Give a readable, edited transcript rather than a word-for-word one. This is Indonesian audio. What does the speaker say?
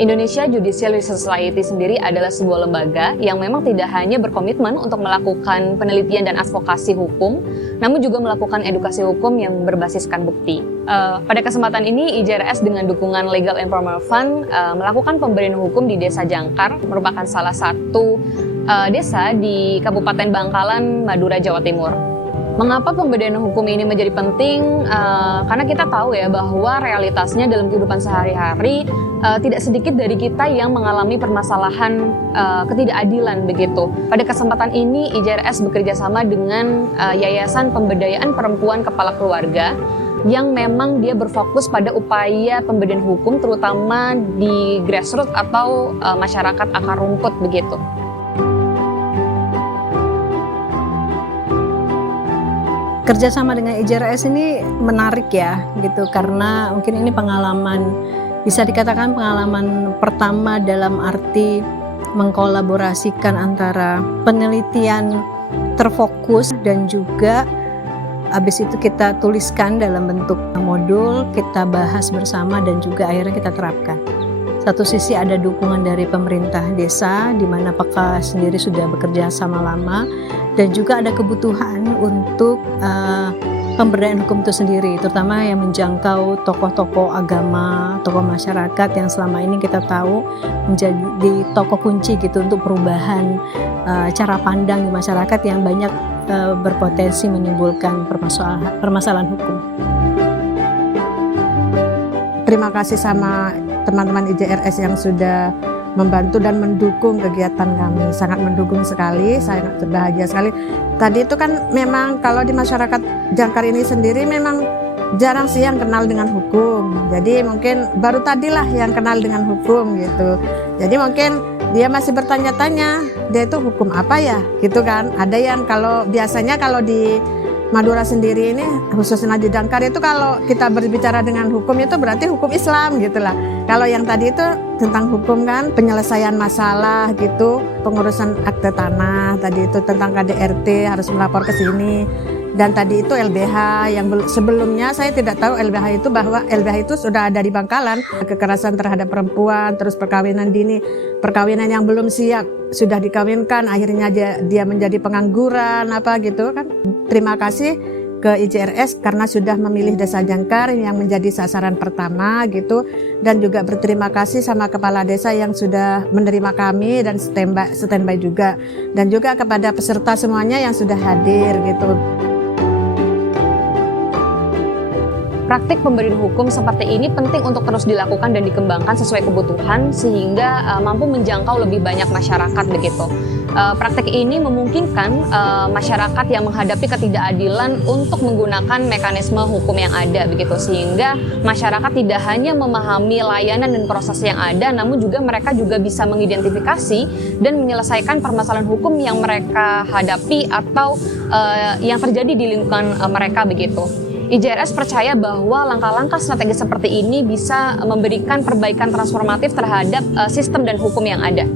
Indonesia Judicial Research Society sendiri adalah sebuah lembaga yang memang tidak hanya berkomitmen untuk melakukan penelitian dan advokasi hukum, namun juga melakukan edukasi hukum yang berbasiskan bukti. Pada kesempatan ini, IJRS dengan dukungan Legal Informal Fund melakukan pemberian hukum di Desa Jangkar, merupakan salah satu desa di Kabupaten Bangkalan, Madura, Jawa Timur. Mengapa pemberdayaan hukum ini menjadi penting? Karena kita tahu ya bahwa realitasnya dalam kehidupan sehari-hari tidak sedikit dari kita yang mengalami permasalahan ketidakadilan begitu. Pada kesempatan ini IJRS bekerja sama dengan Yayasan Pemberdayaan Perempuan Kepala Keluarga yang memang dia berfokus pada upaya pemberdayaan hukum terutama di grassroots atau masyarakat akar rumput begitu. Kerjasama dengan IJRS ini menarik ya gitu, karena mungkin ini pengalaman, bisa dikatakan pengalaman pertama dalam arti mengkolaborasikan antara penelitian terfokus dan juga habis itu kita tuliskan dalam bentuk modul, kita bahas bersama dan juga akhirnya kita terapkan. Satu sisi ada dukungan dari pemerintah desa di mana PK sendiri sudah bekerja sama lama, dan juga ada kebutuhan untuk pemberdayaan hukum itu sendiri, terutama yang menjangkau tokoh-tokoh agama, tokoh masyarakat yang selama ini kita tahu menjadi tokoh kunci gitu untuk perubahan cara pandang di masyarakat yang banyak berpotensi menimbulkan permasalahan hukum. Terima kasih sama teman-teman IJRS yang sudah membantu dan mendukung kegiatan kami, sangat mendukung sekali, sangat bahagia sekali. Tadi itu kan memang kalau di masyarakat Jangkar ini sendiri memang jarang sih yang kenal dengan hukum, jadi mungkin baru tadilah yang kenal dengan hukum gitu. Jadi mungkin dia masih bertanya-tanya, dia itu hukum apa ya gitu kan. Ada yang kalau biasanya kalau di Madura sendiri ini khususnya di Jangkar itu kalau kita berbicara dengan hukum itu berarti hukum Islam gitulah. Kalau yang tadi itu tentang hukum kan penyelesaian masalah gitu, pengurusan akte tanah, tadi itu tentang KDRT harus melapor ke sini. Dan tadi itu LBH yang sebelumnya saya tidak tahu LBH itu, bahwa LBH itu sudah ada di Bangkalan, kekerasan terhadap perempuan, terus perkawinan dini, perkawinan yang belum siap sudah dikawinkan akhirnya dia menjadi pengangguran apa gitu kan. Terima kasih ke IJRS karena sudah memilih Desa Jangkar yang menjadi sasaran pertama gitu, dan juga berterima kasih sama kepala desa yang sudah menerima kami dan standby juga, dan juga kepada peserta semuanya yang sudah hadir gitu. Praktik pemberdayaan hukum seperti ini penting untuk terus dilakukan dan dikembangkan sesuai kebutuhan sehingga mampu menjangkau lebih banyak masyarakat begitu. Praktik ini memungkinkan masyarakat yang menghadapi ketidakadilan untuk menggunakan mekanisme hukum yang ada begitu, sehingga masyarakat tidak hanya memahami layanan dan proses yang ada, namun juga mereka juga bisa mengidentifikasi dan menyelesaikan permasalahan hukum yang mereka hadapi atau yang terjadi di lingkungan mereka begitu. IJRS percaya bahwa langkah-langkah strategis seperti ini bisa memberikan perbaikan transformatif terhadap sistem dan hukum yang ada.